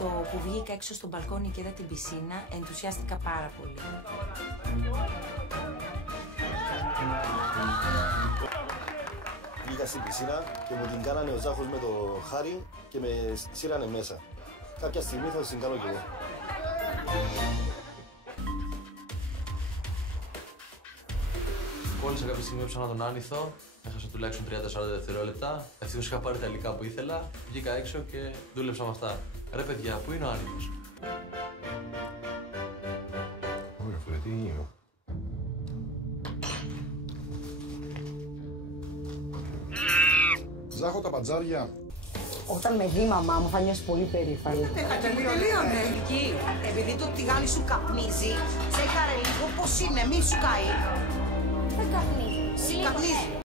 το που βγήκα έξω στο μπαλκόνι και είδα την πισίνα, ενθουσιάστηκα πάρα πολύ. Βγήκα στην πισίνα και μου την κάνανε ο Ζάχος με το Χάρη και με σύρανε μέσα. Κάποια στιγμή θα την κάνω κι εγώ. Κόλλησα κάποια στιγμή, έψανα τον άνηθο, έχασα τουλάχιστον 30-40 δευτερόλεπτα. Ευτυχώς είχα πάρει τα υλικά που ήθελα, βγήκα έξω και δούλεψα με αυτά. Ρε παιδιά, πού είναι ο άνηθος? Ωραία, φίλε, τι είναι? Ζάχο τα μπατζάρια. Όταν με δει η μαμά μου θα νιώσει πολύ περήφανη. Τελείωνε. Επειδή το τηγάνι σου καπνίζει, τσέκαρε λίγο πώς είναι, μη σου καεί. Δεν καπνίζει. Καπνίζει.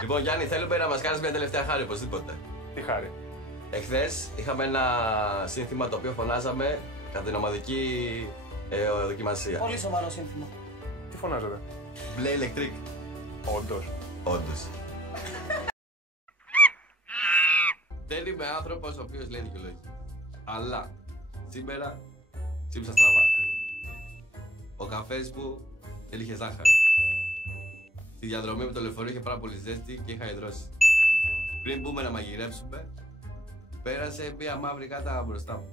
Λοιπόν, Γιάννη, θέλουμε να μας κάνεις μια τελευταία χάρη οπωσδήποτε. Τι χάρη? Εχθές είχαμε ένα σύνθημα το οποίο φωνάζαμε κατά την ομαδική δοκιμασία. Πολύ σοβαρό σύνθημα. Τι φωνάζετε? Μπλε ηλεκτρικ. Όντως. Όντως. Δεν είμαι άνθρωπος ο οποίος λέει δικαιολογία. Αλλά σήμερα ξύπνησα στραβά. Ο καφές μου δεν είχε ζάχαρη. Στη διαδρομή με το λεωφορείο είχε πάρα πολύ ζέστη και είχα υδρώσει. Πριν μπούμε να μαγειρέψουμε, πέρασε μια μαύρη γάτα μπροστά μου.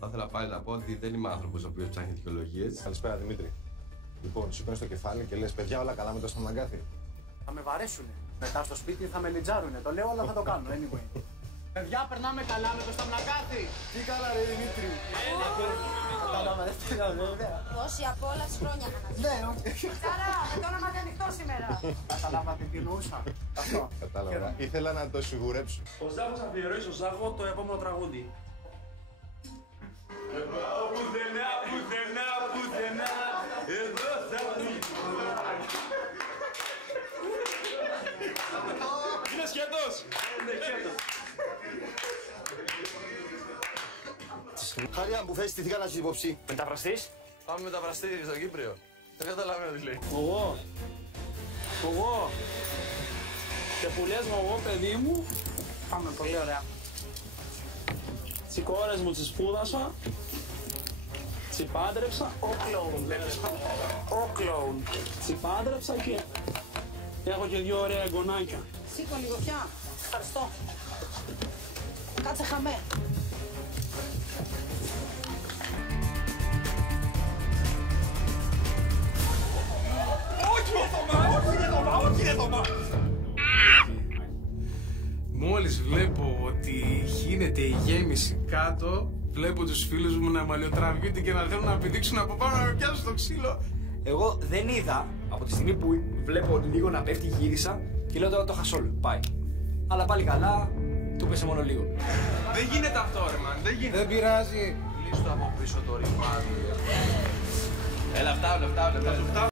Θα ήθελα πάλι να πω ότι δεν είμαι άνθρωπος ο οποίος ψάχνει δικαιολογίες. Καλησπέρα, Δημήτρη. Λοιπόν, σου παίρνεις το κεφάλι και λες, παιδιά, όλα καλά με το στομαγκάθι. Θα με βαρέσουνε. Μετά στο σπίτι θα με λιτζάρουνε. Το λέω, αλλά θα το κάνω. Anyway. Παιδιά, περνάμε καλά με το σταμνακάθι. Τι καλά, ρε Δημήτρη. Κατάλαβα, δεν φταίω, βέβαια. Δώση απόλαυση χρόνια να Ναι, οκ. Χαρά, με το όνομα και ανοιχτό σήμερα. Καταλάβατε τι εννοούσα. Αυτό. Κατάλαβα. Ήθελα να το σιγουρέψω. Ο Ζάχος αφιερώσει στο Ζάχο το επόμενο τραγούδι. Πουθενά, πουθενά, πουθενά, εδώ θα είναι σκέτος! Είναι σκέτος. Χάρη, αν που θες, τι θήκα να σου υποψεί. Μεταφραστής. Πάμε μεταφραστή στο Κύπριο. Δεν καταλαβαίνω τι λέει. Εγώ. Και που λες μου εγώ, παιδί μου, Πάμε, πολύ ωραία. τις κόρες μου τις σπούδασα, τις πάντρεψα, Ο κλόουν. Ο κλόουν. τις πάντρεψα και έχω και 2 ωραία εγγονάκια. Σήκω λίγο πια. Ευχαριστώ. Κάτσε χαμέ. Μόλις βλέπω ότι γίνεται η γέμιση κάτω, βλέπω τους φίλους μου να μαλλιοτραβιούνται και να θέλουν να πηδήξουν από πάνω να με πιάσουν στο ξύλο. Εγώ δεν είδα από τη στιγμή που βλέπω λίγο να πέφτει, γύρισα και λέω τώρα το χασόλ. Πάει. Αλλά πάλι καλά, του πέσε μόνο λίγο. Δεν γίνεται αυτό, ρε man, δεν γίνεται. Δεν πειράζει. Λύσου από πίσω το ρημάδι. Έλα, φτάουνε.